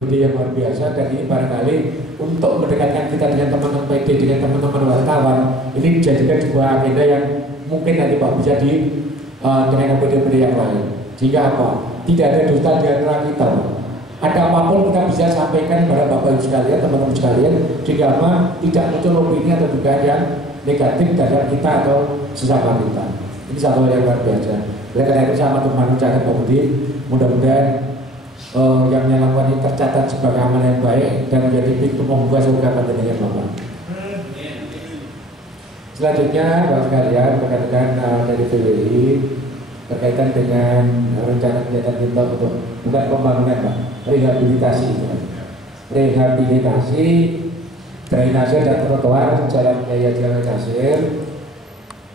yang luar biasa, dan ini barangkali untuk mendekatkan kita dengan teman-teman PD, dengan teman-teman wartawan, ini dijadikan sebuah agenda yang mungkin nanti Pak bisa dengan PD-PD yang lain. Jika apa? Tidak ada dusta di antara kita. Ada apapun kita bisa sampaikan kepada Bapak Ibu sekalian, teman-teman sekalian, jika apa tidak muncul opini atau juga yang negatif dari kita atau sesama kita. Ini satu hal yang luar biasa. Oleh karena itu saya amat mengucapkan Pak Budi, mudah-mudahan yang melakukan ini tercatat sebagai amal yang baik dan menjadi pintu membuka surga pada dengan Bapak. Selanjutnya Bapak sekalian, rekan-rekan dari PWI berkaitan dengan rencana kegiatan kita untuk bukan pembangunan Pak, rehabilitasi drainase dan trotoar jalan raya Jalan Kasir,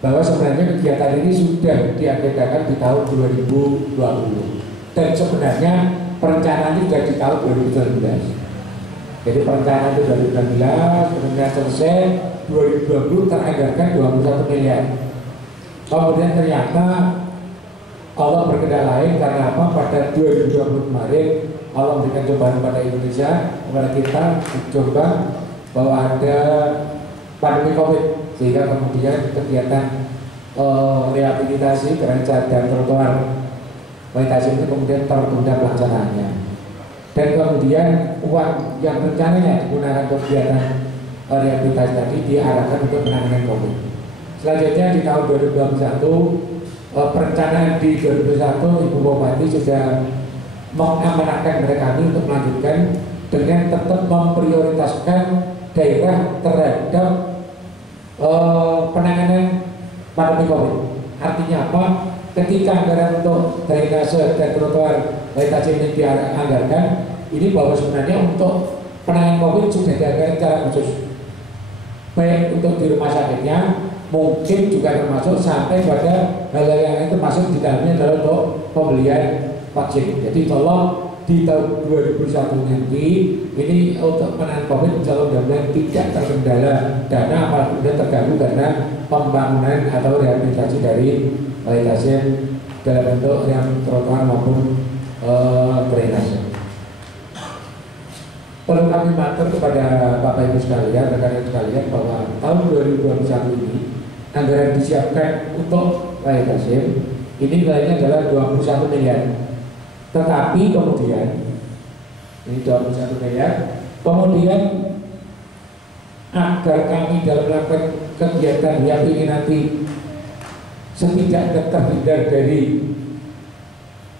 bahwa sebenarnya kegiatan ini sudah diagendakan di tahun 2020 dan sebenarnya perencanaan itu sudah di tahun 2019. Jadi perencanaan itu 2019, kemudian selesai 2020 teranggarkan 21 miliar. Kemudian ternyata Allah berkendak lain karena apa? Pada 2020 kemarin Allah memberikan cobaan pada Indonesia, kepada kita dicoba bahwa ada pandemi COVID, sehingga kemudian kegiatan rehabilitasi gereja dan trotoar rehabilitasi itu kemudian tertunda pelaksanaannya, dan kemudian uang yang rencananya digunakan untuk kegiatan rehabilitasi tadi diarahkan untuk penanganan COVID. Selanjutnya di tahun 2021 perencanaan di 2021 Ibu Bupati sudah mengamanahkan mereka untuk melanjutkan dengan tetap memprioritaskan daerah terhadap penanganan pandemi COVID. Artinya apa? Ketika anggaran untuk drainase dan trotoar rehabilitasi ini dianggarkan, ini bahwa sebenarnya untuk penanganan COVID sudah dianggarkan secara khusus, baik untuk di rumah sakitnya, mungkin juga termasuk sampai pada hal-hal yang lain, termasuk di dalamnya adalah untuk pembelian vaksin. Jadi tolong di tahun 2021 nanti ini untuk penanganan COVID mudah-mudahan tidak terkendala dana apabila terganggu karena pembangunan atau rehabilitasi dari rehabilitasi dalam bentuk yang trotoar maupun drainase. Perlu kami matur kepada Bapak Ibu sekalian, rekan-rekan sekalian, bahwa tahun 2021 ini anggaran disiapkan untuk rehabilitasi ini nilainya adalah 21 miliar. Tetapi kemudian ini 21 miliar, kemudian agar kami dalam melakukan kegiatan yang ini nanti setidaknya terhindar dari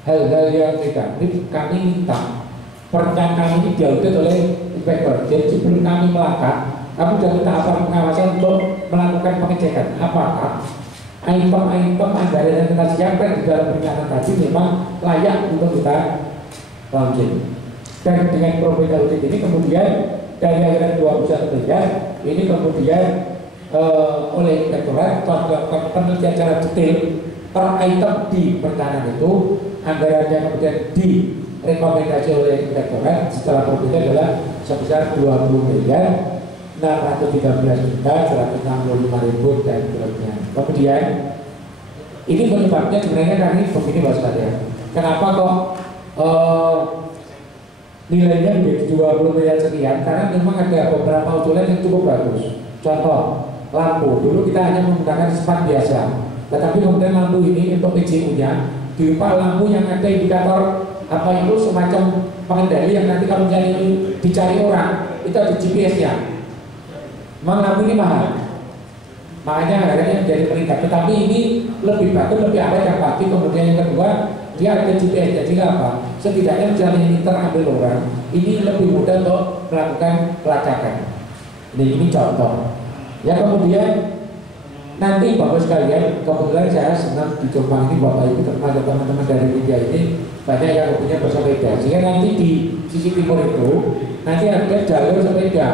hal-hal yang negatif, kami minta perencanaan ini diaudit oleh inspektor. Jadi sebelum kami melangkah, kami sudah minta aparat pengawasan untuk melakukan pengecekan apakah item-item anggaran yang kita siapkan di dalam perencanaan tadi memang layak untuk kita launching. Dan dengan profil audit ini kemudian dari anggaran 21 miliar ini kemudian oleh inspektorat melakukan penelitian secara detail per item di perencanaan itu, anggaran yang kemudian direkomendasi oleh inspektorat setelah profilnya adalah sebesar 20 miliar 613.165.000 dan seterusnya. Kemudian ini penyebabnya sebenarnya kami begini Bapak sekalian. Kenapa kok nilainya menjadi 20 miliar sekian? Karena memang ada beberapa usulan yang cukup bagus. Contoh lampu, dulu kita hanya menggunakan spot biasa, tetapi kemudian lampu ini untuk PJU-nya dirupa lampu yang ada indikator apa itu semacam pengendali yang nanti kalau dicari orang itu ada GPS-nya. Memang lampu ini mahal, makanya harganya menjadi meningkat. Tetapi ini lebih bagus, lebih awet yang pasti. Kemudian yang kedua, dia ada GPS. Jadi apa? Setidaknya misalnya ini terambil orang, ini lebih mudah untuk melakukan pelacakan. Ini contoh. Ya kemudian nanti Bapak sekalian, kebetulan saya senang di Jombang ini Bapak Ibu termasuk teman-teman dari media ini banyak yang punya bersepeda. Sehingga nanti di sisi timur itu nanti ada jalur sepeda.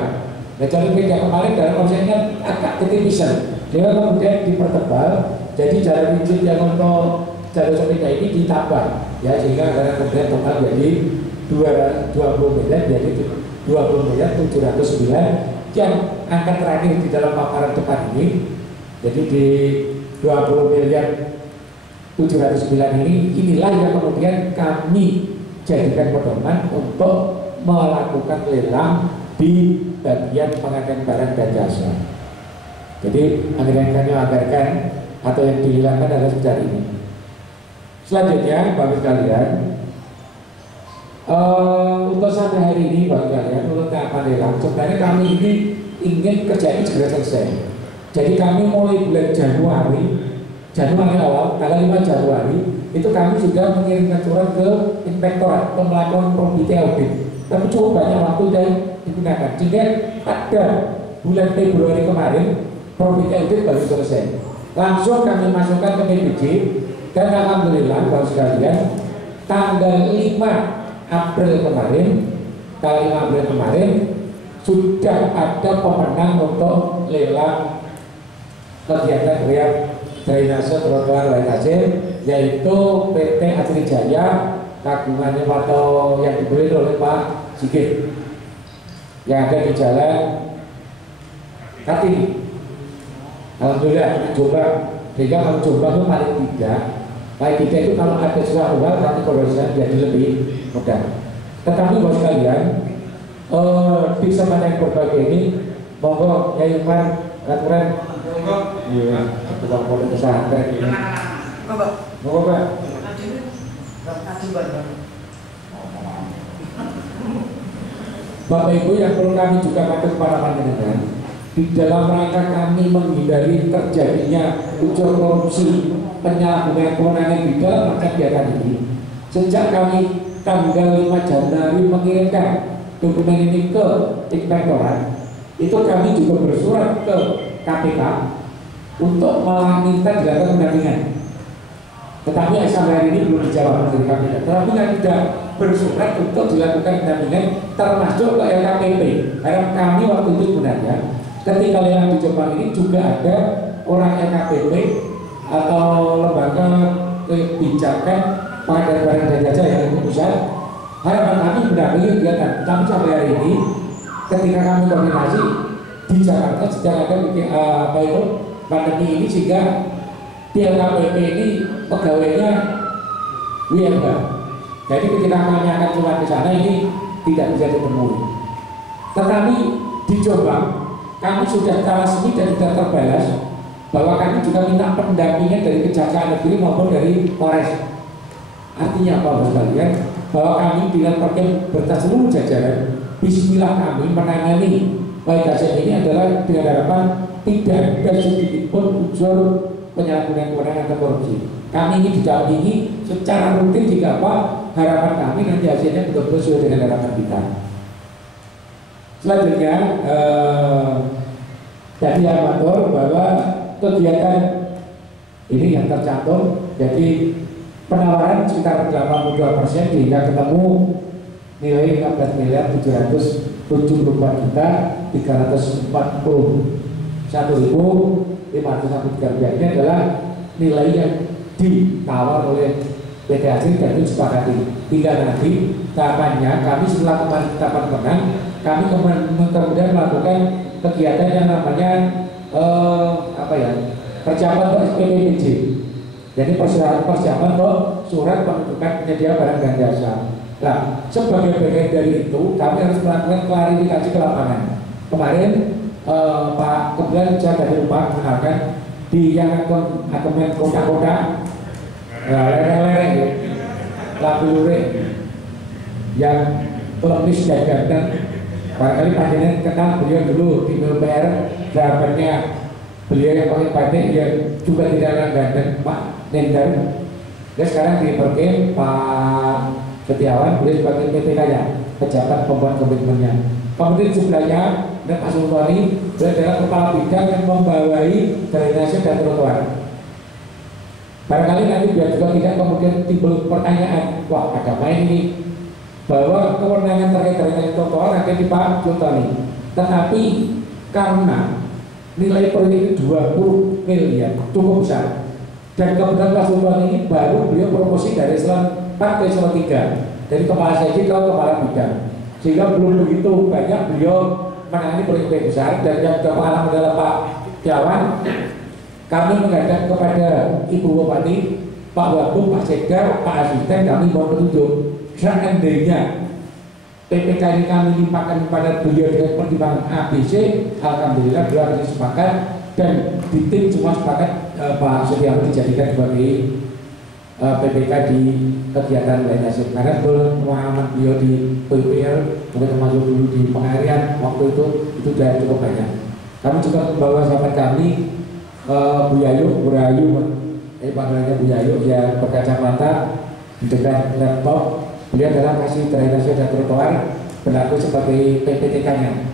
Nah, jalur sepeda kemarin dalam konsepnya agak ketipisan. Dia kemudian dipertebal, jadi jalur rigid yang untuk jalur sepeda ini ditambah, ya sehingga karena kemudian total jadi 20 miliar, jadi 20 miliar 709 yang angka terakhir di dalam paparan depan ini. Jadi di 20 miliar 709 ini inilah yang kemudian kami jadikan pedoman untuk melakukan lelang di bagian pengadaan barang dan jasa. Jadi anggaran yang kami anggarkan atau yang dihilangkan adalah sebesar ini. Selanjutnya, Bapak sekalian, untuk sampai hari ini, Bapak sekalian, menurut tahapan lelang, sebenarnya kami ini ingin kerja ini segera selesai. Jadi kami mulai bulan Januari awal, tanggal 5 Januari, itu kami sudah mengirimkan surat ke inspektorat untuk melakukan probity audit. Tapi cukup banyak waktu yang digunakan. Sehingga pada bulan Februari kemarin, probity audit baru selesai. Langsung kami masukkan ke PPJ, dan alhamdulillah Bapak sekalian, tanggal 5 April kemarin sudah ada pemenang untuk lelang kegiatan drainase trotoar Wahid Hasim, yaitu PT Atrijaya kagungannya atau yang dibeli oleh Pak Sigit yang ada di Jalan Kartini. Alhamdulillah coba, sehingga kalau coba itu paling tidak itu kalau ada sesuatu hal nanti koordinasi jadi lebih mudah. Tetapi bos kalian, di kesempatan yang berbagai ini, monggo ya Irfan, aturan, iya, tukang pondok pesantren ini, monggo Pak. Bapak Ibu yang perlu kami juga matur kepada panjenengan, di dalam rangka kami menghindari terjadinya unsur korupsi, penyalahgunaan kewenangan di dalam kegiatan ini, sejak kami tanggal 5 Januari mengirimkan dokumen ini ke inspektorat, itu kami juga bersurat ke KPK untuk meminta dilakukan pendampingan. Tetapi sampai hari ini belum dijawab dari KPK. Tetapi kami tidak bersurat untuk dilakukan pendampingan termasuk ke LKPP. Karena kami waktu itu sebenarnya ketika lelang di Jombang ini juga ada orang LKPP atau lembaga kebijakan pengadaan barang dan jasa yang pusat. Harapan kami mendampingi kegiatan. Tapi sampai hari ini ketika kami koordinasi di Jakarta sedang ada pandemi ini, sehingga di LKPP ini pegawainya WFH. Jadi ketika kami akan coba ke sana ini tidak bisa ditemui. Tetapi di Jombang kami sudah resmi dan tidak terbalas bahwa kami juga minta pendampingan dari Kejaksaan Negeri maupun dari Polres. Artinya apa Bapak sekalian? Bahwa kami Dinas Perkem bertas seluruh jajaran, bismillah kami menangani Wahid Hasim ini adalah dengan harapan tidak ada sedikit pun unsur penyalahgunaan kewenangan atau korupsi. Kami ini didampingi secara rutin jika apa harapan kami nanti hasilnya betul-betul sesuai dengan harapan kita. Selanjutnya tadi amatur bahwa kegiatan ini yang tercantum, jadi penawaran sekitar 82% hingga ketemu nilai 15.341.341.503 rupiah. Ini adalah nilai yang ditawar oleh PT Hasim dan itu disepakati. Tinggal nanti tahapannya kami setelah tahapan menang, kami kemudian melakukan kegiatan yang namanya persiapan untuk SPPBJ. Jadi persiapan untuk surat penunjukan penyedia barang dan jasa. Nah, sebagai bagian dari itu, kami harus melakukan klarifikasi ke lapangan. Kemarin Pak kebetulan saya dari Pak mengenalkan di yang akemen kota-kota lereng-lereng ya, labure yang pelukis dan ganteng. Barangkali panjenengan kenal beliau dulu di PUPR, sahabatnya beliau yang pakai batik yang juga tidak ganteng, Pak Nendar. Dia sekarang di Perkem, Pak Setiawan, beliau sebagai PPK-nya, pejabat pembuat komitmennya. Kemudian sebelahnya dan Pak Sultani, beliau adalah kepala bidang yang membawahi drainase dan trotoar. Barangkali nanti biar juga tidak kemudian timbul pertanyaan, wah ada main ini, bahwa kewenangan terkait drainase trotoar ada di Pak Sultani. Tetapi karena nilai proyek 20 miliar cukup besar, dan kemudian Pak Sultani ini baru beliau promosi dari eselon 4 ke eselon 3, dari kepala seksi ke kepala bidang, sehingga belum begitu banyak beliau menangani proyek besar. Dan yang sudah pengalaman adalah Pak Jawan. Kami menghadap kepada Ibu Bupati, Pak Wagub, Pak Sekda, Pak Asisten, kami mohon petunjuk seandainya PPK ini kami limpahkan kepada beliau dengan pertimbangan ABC. Alhamdulillah beliau harus sepakat dan di tim semua sepakat Pak Setiawan dijadikan sebagai PPK di kegiatan lain hasil karena pengalaman beliau di PPL mungkin termasuk dulu di pengarian waktu itu sudah cukup banyak. Kami juga membawa sahabat kami Bu Yayu, panggilannya Bu Yayu, dia berkacamata di dekat laptop. Beliau adalah kasih drainase dan trotoar berlaku sebagai PPTK-nya.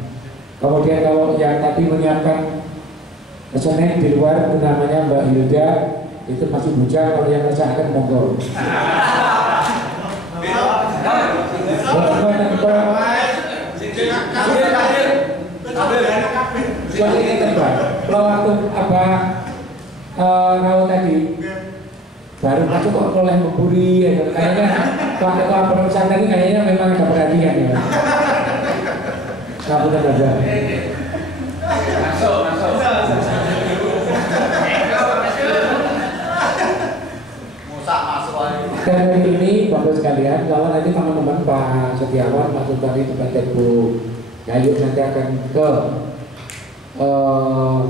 Kemudian kalau yang tadi menyiapkan Senin di luar itu namanya Mbak Hilda, itu masih bujang, kalau yang saya akan monggo. Kalau waktu apa Raul tadi baru masuk kok oleh memburi ya, kayaknya kalau pesantren ini kayaknya memang ada perhatian ya. Kamu kan ada. Masuk. Dan hari ini Bapak sekalian, kalau nanti teman-teman Pak Setiawan masuk tadi tempat Bu Yayu nanti akan ke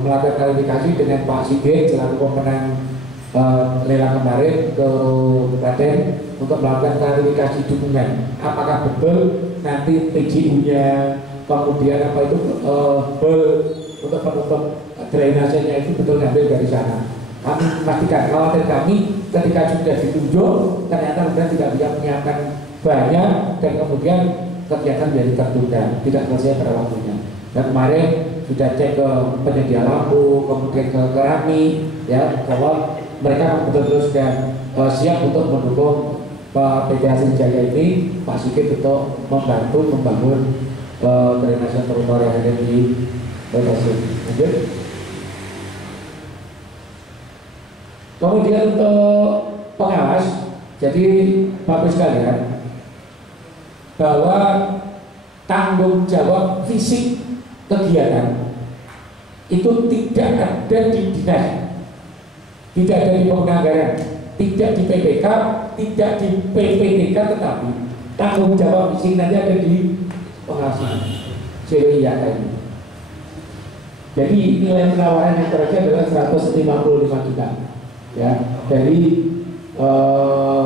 melakukan klarifikasi dengan Pak Sigit selaku pemenang lelang kemarin ke Klaten untuk melakukan klarifikasi dukungan. Apakah betul nanti PJU-nya kemudian apa itu untuk penutup drainasenya itu betul ngambil dari sana. Kami pastikan khawatir kami ketika sudah ditunjuk ternyata sudah tidak bisa menyiapkan banyak dan kemudian kegiatan menjadi tertunda, tidak selesai pada waktunya. Dan kemarin sudah cek ke penyedia lampu, kemudian ke keramik, ya, bahwa mereka betul-betul sudah siap untuk mendukung PT Hasil Jaya ini, Pak Sigit untuk membantu membangun drainase trotoar yang ada di lokasi. Lanjut. Kemudian untuk pengawas, jadi Bapak sekalian, bahwa tanggung jawab fisik kegiatan itu tidak ada di dinas, tidak ada di penganggaran, tidak di PPK, tidak di PPTK, tetapi tanggung jawab fisik nanti ada di pengawasan CWIA ini. Jadi nilai penawaran yang terakhir adalah 155 juta. Ya, dari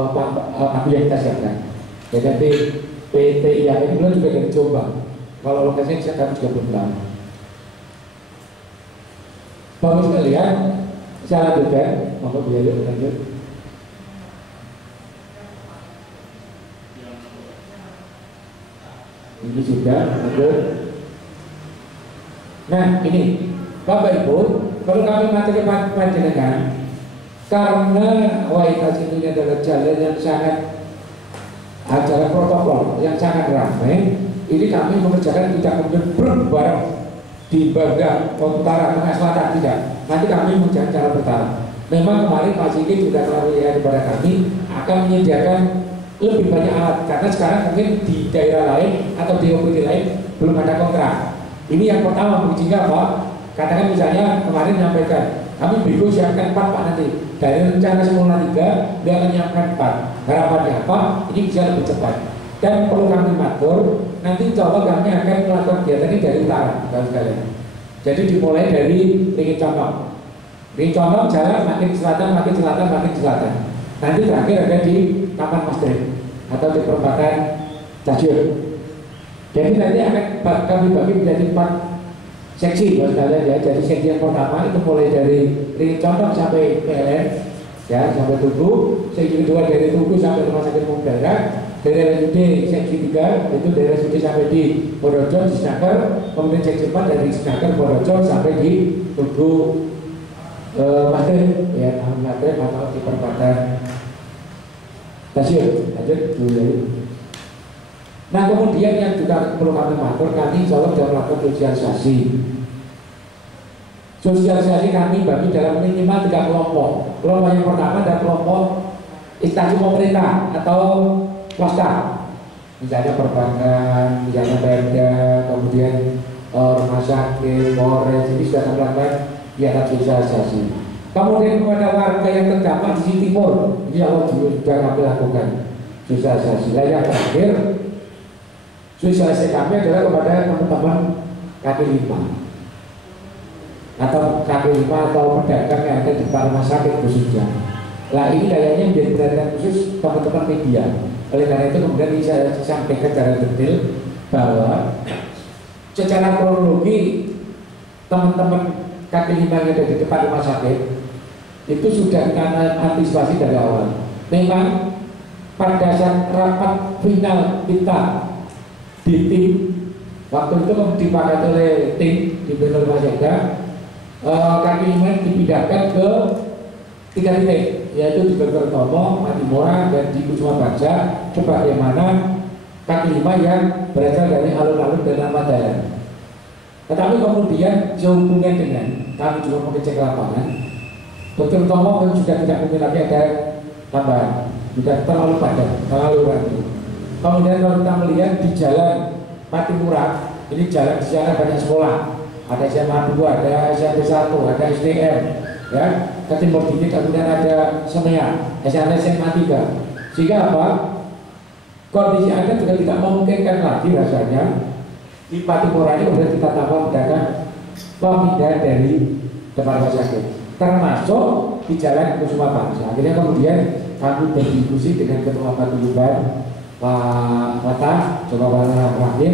apa yang kita siapkan. Jadi PTIA ini belum juga dari Jombang. Kalau lokasinya kami juga belum tahu. Bapak sekalian, saya lanjutkan, monggo biaya lanjut. Ini sudah lanjut. Nah ini Bapak Ibu, kalau kami materi panjenengan karena Waikas itu adalah jalan yang sangat acara protokol yang sangat ramai, ini kami mengerjakan tidak kemudian berbareng di bagian utara, tengah, selatan, tidak. Nanti kami mengerjakan cara bertahap. Memang kemarin Pak Sigit sudah klarifikasi kepada kami akan menyediakan lebih banyak alat karena sekarang mungkin di daerah lain atau di OPD lain belum ada kontrak. Ini yang pertama, sehingga Pak katakan misalnya kemarin menyampaikan kami bingung siapkan 4 Pak nanti. Dari rencana semula 3, dia akan menyiapkan 4. Harapannya apa? Ini bisa lebih cepat. Dan perlu kami matur, nanti insya Allah kami akan melakukan kegiatan ini dari utara, sekalian. Jadi dimulai dari Ringin Condong. Ringin Condong jalan makin selatan, makin selatan, makin selatan. Nanti terakhir ada di Taman Masjid atau di perempatan Tajur. Jadi nanti akan kami bagi menjadi 4 seksi, sekalian ya. Jadi seksi yang pertama itu mulai dari Ringin Condong sampai PLN, ya, sampai Tugu. Seksi kedua dari Tugu sampai Rumah Sakit Umum Daerah. Dari RSUD seksi 3 itu dari RSUD sampai di Purworejo di Snaker. Kemudian seksi 4 dari Snaker Purworejo sampai di Tugu Masjid, ya, Masjid atau di perempatan stasiun. Lanjut dulu. Nah kemudian yang juga perlu kami matur, kami insya Allah sudah melakukan sosialisasi. Sosialisasi kami bagi dalam minimal 3 kelompok. Kelompok yang pertama adalah kelompok instansi pemerintah atau swasta, misalnya perbankan, misalnya Pemda, kemudian rumah sakit, Polres, ini sudah melakukan kegiatan sosialisasi. Kemudian kepada warga yang terdampak di sisi timur, insya Allah juga kami lakukan sosialisasi. Dan yang terakhir, Sosialisasi kami adalah kepada teman-teman kaki lima atau kaki lima atau pedagang yang ada di depan rumah sakit khususnya. Nah ini kayaknya menjadi perhatian khusus teman-teman media. Oleh karena itu kemudian saya sampaikan secara detail bahwa secara kronologi teman-teman kaki lima yang ada di depan rumah sakit itu sudah kita antisipasi dari awal. Memang pada saat rapat final kita di tim waktu itu disepakati oleh tim di Bener Masjeda, kaki lima dipindahkan ke 3 titik, yaitu di Dr. Tomo, Matimora, dan di Kusuma Bagja, sebagaimana kaki lima yang berasal dari alun-alun dan Ramadhan. Tetapi kemudian sehubungan dengan kami juga mengecek lapangan, Dr. Tomo juga tidak mungkin lagi ada tambahan, sudah terlalu padat, terlalu rapi. Kemudian kalau kita melihat di jalan Matimura, ini jalan di sana banyak sekolah, ada SMA 2, ada SMP 1, ada SDM, ya, ke timur dikit kemudian ada Semea, SMA 3. Sehingga apa? Kondisi Anda juga tidak memungkinkan lagi rasanya di Matimura ini kemudian kita tambah pedagang pemindahan dari depan rumah sakit, termasuk di jalan Kusuma Bangsa. Akhirnya kemudian kami berdiskusi dengan Ketua Paguyuban Pak Mata, coba warna terakhir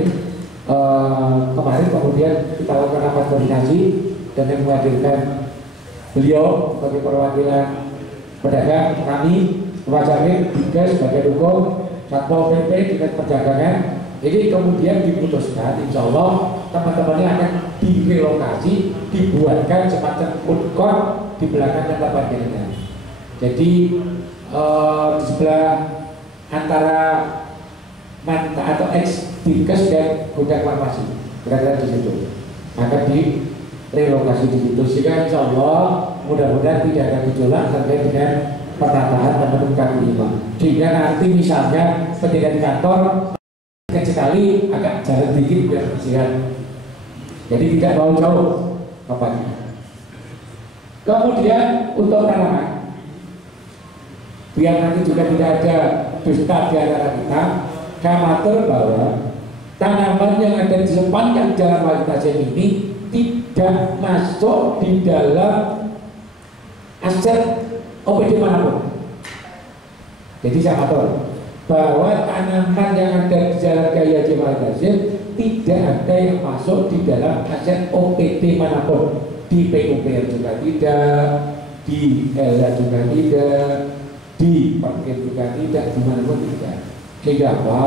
kemarin kemudian kita lakukan rapat koordinasi dan yang menghadirkan beliau sebagai perwakilan pedagang kami, rumah sakit, Dinkes, bagian hukum, Satpol PP dengan perdagangan. Jadi kemudian diputuskan, insya Allah teman-temannya akan direlokasi, dibuatkan semacam food court di belakang tempat parkirnya. Jadi di sebelah antara manta atau ex Dinkes dan gudang farmasi, kira-kira di situ. Maka direlokasi di situ, sehingga insya Allah mudah-mudahan tidak ada gejolak terkait dengan penataan teman-teman kaki lima. Sehingga nanti misalnya ketika di kantor sekali agak jalan dikit biar bersihan. Jadi tidak mau jauh tempatnya. Kemudian untuk tanaman, biar nanti juga tidak ada dusta di antara kita, kami atur bahwa tanaman yang ada di sepanjang jalan Wahid Hasim ini tidak masuk di dalam aset OPD manapun. Jadi saya atur bahwa tanaman yang ada di jalan Kiai Haji Wahid Hasim tidak ada yang masuk di dalam aset OPD manapun. Di PUPR juga tidak, di LH juga tidak, di parkir juga tidak, dimanapun tidak. Sehingga apa?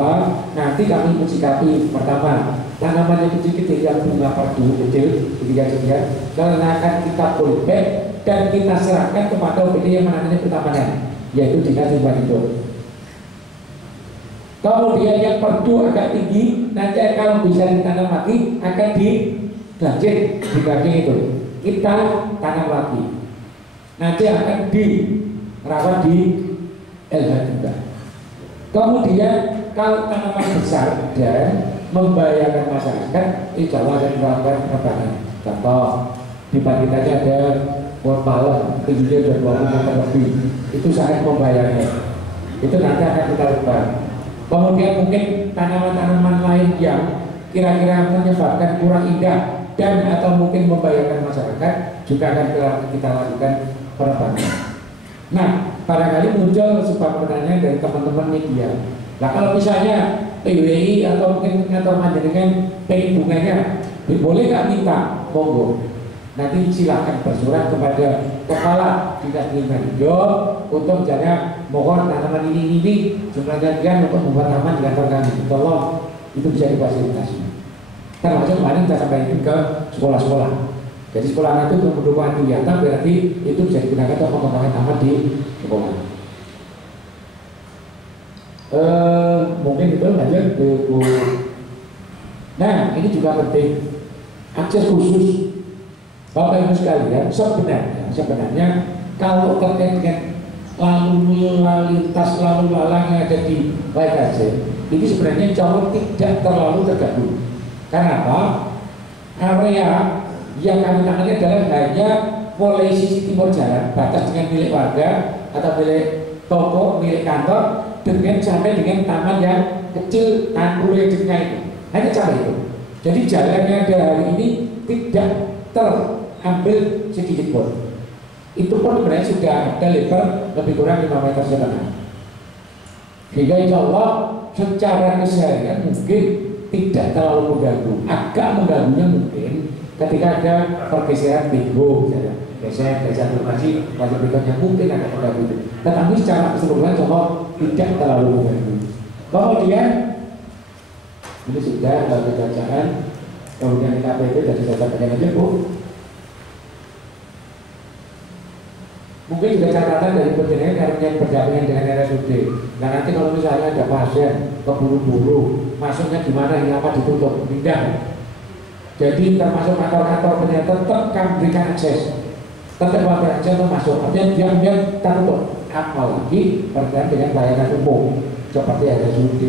Nanti kami mensikapi pertama tanaman yang kecil-kecil yang bunga perdu kecil ketiga-tiga karena akan kita polybag dan kita serahkan kepada OPD yang menangani pertamanan, yaitu Dinas Lingkungan Hidup. Kemudian yang perdu agak tinggi nanti kalau bisa ditanam lagi akan dilanjut di bagian itu kita tanam lagi, nanti akan dirawat di LH juga. Kemudian kalau tanaman besar dan membahayakan masyarakat, insya Allah akan melakukan penebangan. Contoh di Pakitanya ada pohon palem tingginya 20 meter lebih, itu sangat membahayakan. Itu nanti akan kita ubah. Kemudian mungkin tanaman-tanaman lain yang kira-kira menyebabkan kurang indah dan atau mungkin membahayakan masyarakat juga akan kita lakukan penebangan. Nah, barangkali muncul sebuah pertanyaan dari teman-teman media. Nah, kalau misalnya PWI atau mungkin kantor mandikan pengen bunganya, boleh nggak minta? Monggo. Nanti silakan bersurat kepada kepala Dinas Lingkungan Hidup untuk misalnya mohon tanaman ini jumlahnya sekian untuk membuat taman di kantor kami. Tolong itu bisa difasilitasi. Termasuk kemarin kita sampaikan ke sekolah-sekolah. Jadi sekolah itu untuk mendukung kegiatan berarti itu bisa digunakan untuk mengembangkan taman di sekolah. Mungkin itu lanjut ke Nah, ini juga penting akses khusus. Bapak Ibu sekalian, sebenarnya kalau terkait dengan lalu lintas lalu lalang yang ada di Wahid Hasim, ini sebenarnya insya Allah tidak terlalu terganggu. Karena apa? Area yang kami tangani adalah hanya mulai sisi timur jalan, batas dengan milik warga atau milik toko, milik kantor, dengan sampai dengan taman yang kecil tanpa yang itu. Hanya cara itu. Jadi jalan yang ada hari ini tidak terambil sedikit pun. Itu pun sebenarnya sudah ada lebar lebih kurang 5 meter setengah. Sehingga insya Allah secara keseharian mungkin tidak terlalu mengganggu. Agak mengganggunya mungkin ketika ada pergeseran minggu, misalnya geser lokasi berikutnya mungkin ada mengganggu itu. Tetapi secara keseluruhan insya tidak terlalu mengganggu. Kemudian ini sudah lalu bacaan, kemudian KPP dari catatan aja Bu. Mungkin juga catatan dari perjalanan karena yang berdampingan dengan RSUD. Nah nanti kalau misalnya ada pasien keburu-buru, masuknya gimana, ini apa ditutup, pindah. Jadi termasuk kantor-kantor ternyata tetap kami berikan akses, tetap warga akses untuk masuk. Artinya diam-diam tertutup. Apalagi berkaitan dengan pelayanan umum seperti RSUD,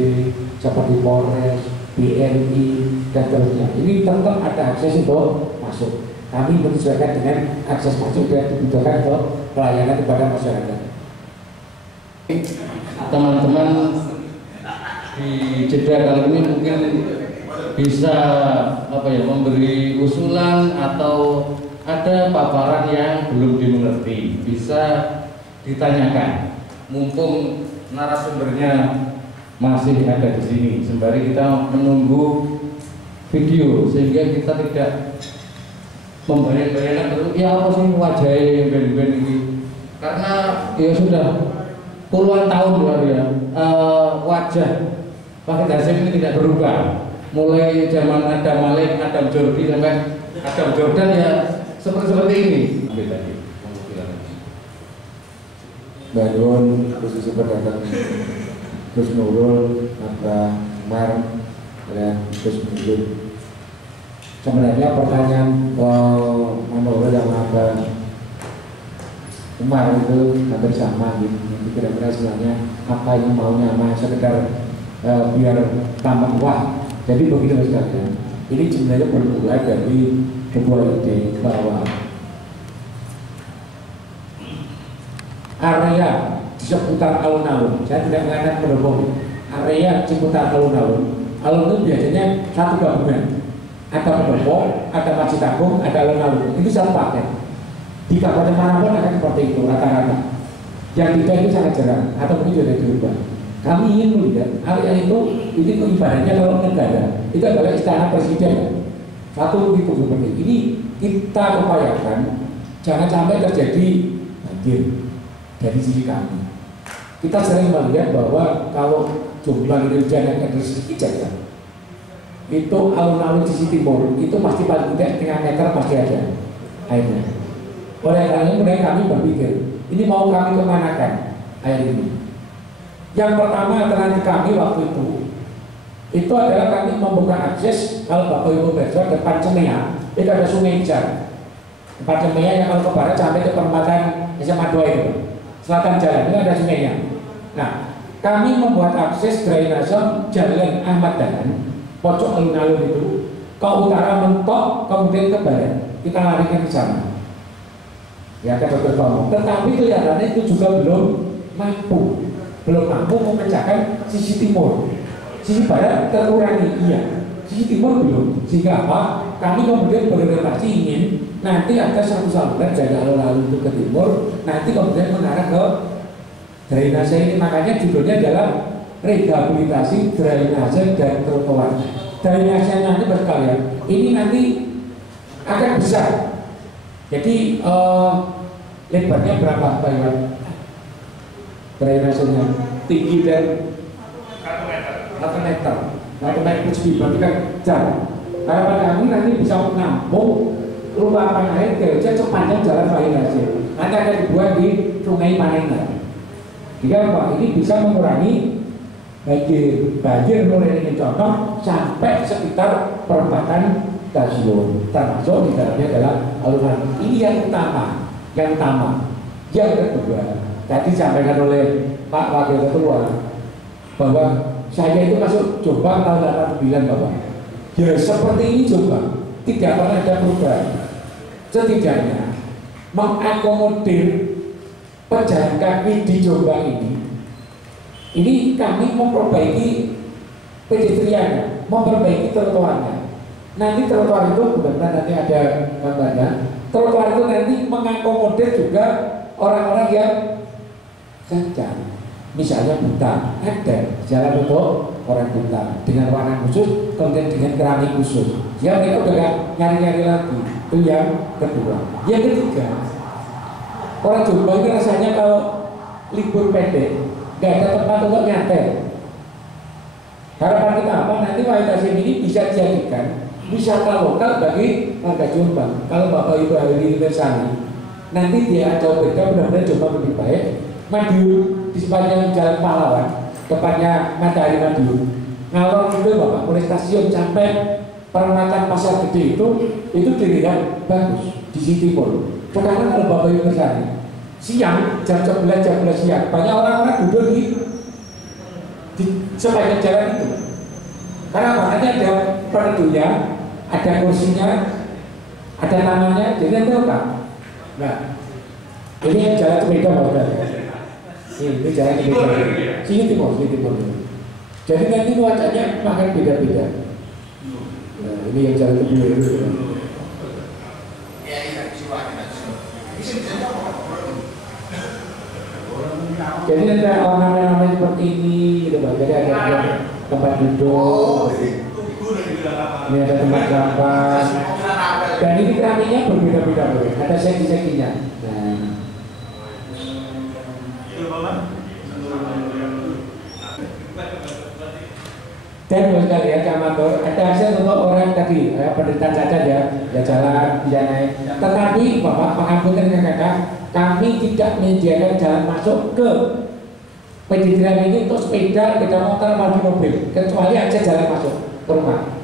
seperti Polres, BNI dan seterusnya. Ini tetap ada akses untuk masuk. Kami menyesuaikan dengan akses masuk dan dibutuhkan ke pelayanan kepada masyarakat. Teman-teman di jeda kali ini mungkin bisa memberi usulan atau ada paparan yang belum dimengerti, bisa ditanyakan. Mumpung narasumbernya masih ada di sini, sembari kita menunggu video sehingga kita tidak membayang-bayangkan terus ya apa sih wajahnya ben-ben ini, karena ya sudah puluhan tahun ya wajah Pak Hasyim ini tidak berubah, mulai zaman Adam Malik, Adam Jordi sampai Adam Jordan ya seperti ini. Bangun khusus berdatang Gus Nurul, Abah Umar dan Gus Nurul. Sebenarnya pertanyaan Manolo yang Abah Umar itu hampir sama gitu. Kira-kira sebenarnya apa yang maunya sama sekedar biar tambah wah. Jadi begitu sekalian. Ini sebenarnya bermula dari sebuah ide bahwa area di seputar alun-alun, saya tidak mengatakan mendukung area di seputar alun-alun. Alun itu biasanya satu gabungan. Ada pendopo, ada masjid agung, ada alun-alun. Itu satu paket. Di kabupaten manapun akan seperti itu rata-rata. Yang tidak itu sangat jarang atau mungkin sudah dirubah. Kami ingin melihat area itu, ini ibaratnya kalau negara itu adalah istana presiden. Satu itu seperti ini kita upayakan jangan sampai terjadi banjir dari sisi kami. Kita sering melihat bahwa kalau jumlah hujan yang ada sedikit saja, itu alun-alun sisi timur itu pasti paling tidak 3 meter pasti ada airnya. Oleh karena itu kami berpikir ini mau kami kemanakan air ini. Yang pertama alternatif kami waktu itu adalah kami membuka akses. Kalau Bapak Ibu besok depan Cemea itu ada Sungai Ijar, depan Cemea yang kalau ke barat sampai ke perempatan SMA 2 itu selatan jalan itu ada sungainya. Nah kami membuat akses drainase jalan Ahmad Dahlan pojok alun-alun itu ke utara mentok, kemudian ke barat kita larikan ke sana ya ke Dr. Tomo. Tetapi kelihatannya itu juga belum mampu memecahkan sisi timur. Sisi barat terkurangi, iya, sisi timur belum. Sehingga apa? Kami kemudian berorientasi ingin nanti ada satu saluran dari alun-alun itu ke timur, nanti kemudian mengarah ke drainase ini. Makanya judulnya adalah rehabilitasi drainase dan trotoar. Drainase nanti berkalian ini nanti akan besar. Jadi lebarnya berapa Pak Iwan? Drainasenya tinggi dan 1 meter. 1 meter persegi berarti kan jauh. Harapan kami nanti bisa menampung luapan air gereja sepanjang jalan drainase. Nanti akan dibuat di Sungai Panengan. Jika Pak ini bisa mengurangi banjir mulai dari contoh sampai sekitar perempatan stasiun, termasuk di dalamnya adalah alun-alun. Ini yang utama. Yang kedua, tadi disampaikan oleh Pak Wakil Ketua bahwa saya itu masuk Jombang tahun 89 Bapak. Ya seperti ini Jombang, tidak pernah ada perubahan. Setidaknya mengakomodir pejalan kaki di Jombang ini kami memperbaiki pedestrian, memperbaiki trotoarnya. Nanti trotoar itu benar-benar nanti ada gambarnya. Trotoar itu nanti mengakomodir juga orang-orang yang cacat, misalnya buta, ada jalan untuk orang buta dengan warna khusus, kemudian dengan keramik khusus. Ya mereka udah gak nyari-nyari lagi. Itu yang kedua. Yang ketiga, orang Jombang ini rasanya kalau libur pendek, gak ada tempat untuk nyantai. Harapan kita apa? Nanti Wahid ini bisa dijadikan wisata lokal bagi warga Jombang. Kalau Bapak Ibu hari ini bersama, nanti dia atau beda benar-benar Jombang lebih baik. Madiun di sepanjang Jalan Pahlawan, depannya Matahari Madiun, ngalor itu Bapak, mulai stasiun sampai perempatan Pasar Gede itu dilihat bagus di City Mall. Sekarang kalau Bapak Ibu bersama, siang jam 11 siang banyak orang-orang duduk di sepanjang jalan itu. Karena makanya ada peneduhnya, ada kursinya, ada namanya, jadi itu apa? Nah, ini yang jalan sepeda Bapak. Ini jalan sepeda. Sini timur. Jadi nanti nuansanya makan beda-beda. Nah, ini yang jalan kedua itu. Jadi ada ornamen-ornamen seperti ini, gitu Pak. Jadi ada tempat duduk, ini ada tempat gambar, dan ini keramiknya berbeda-beda, ada segi-seginya. Nah. Dan buat kalian Camator, ada akses untuk orang tadi, penderita cacat ya jalan, bisa naik. Tetapi Bapak mengapunten kakak, kami tidak menyediakan jalan masuk ke pedestrian ini untuk sepeda motor, mobil, kecuali akses jalan masuk ke rumah.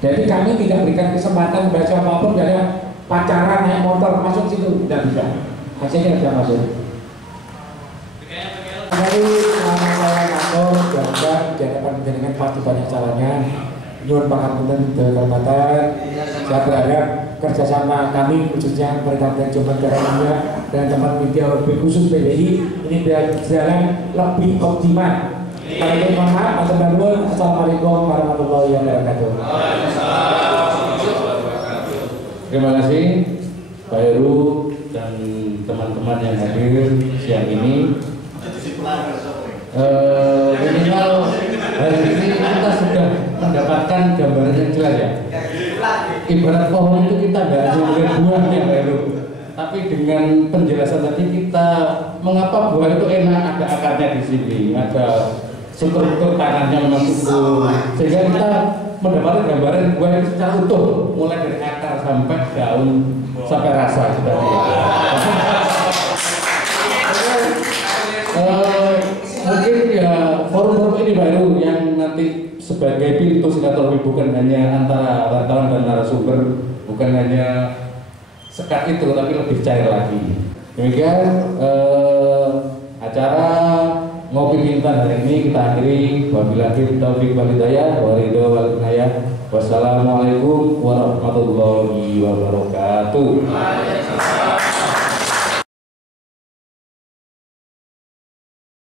Jadi kami tidak berikan kesempatan bagi siapapun dari pacaran naik motor masuk situ, tidak bisa. Aksesnya tidak masuk. Jadi saya ngatur gambar di hadapan dengan pasti banyak caranya. Nyuwun pangapunten kehormatan. Saya berharap kerjasama kami khususnya pemerintah Jombang Daerah dan teman media lebih khusus PDI ini berjalan lebih optimal. Kami mohon maaf, Assalamualaikum warahmatullahi wabarakatuh. Terima kasih Pak Heru dan teman-teman yang hadir siang ini. Minimal hari ini kita sudah mendapatkan gambaran yang jelas ya. Ibarat pohon itu kita tidak hanya melihat buahnya Pak Heru, tapi dengan penjelasan tadi kita mengapa buah itu enak, ada akarnya di sini, ada struktur tanahnya memang subur, sehingga kita mendapatkan gambaran buah itu secara utuh, mulai dari akar sampai daun sampai rasa seperti itu. Mungkin ya forum-forum ini baru yang nanti sebagai pintu silaturahmi bukan hanya antara wartawan dan narasumber, bukan hanya sekat itu, tapi lebih cair lagi. Demikian acara Ngopi Pintar hari ini kita akhiri. Wabillahi taufiq wal hidayah, waridho wal inayah. Wassalamualaikum warahmatullahi wabarakatuh.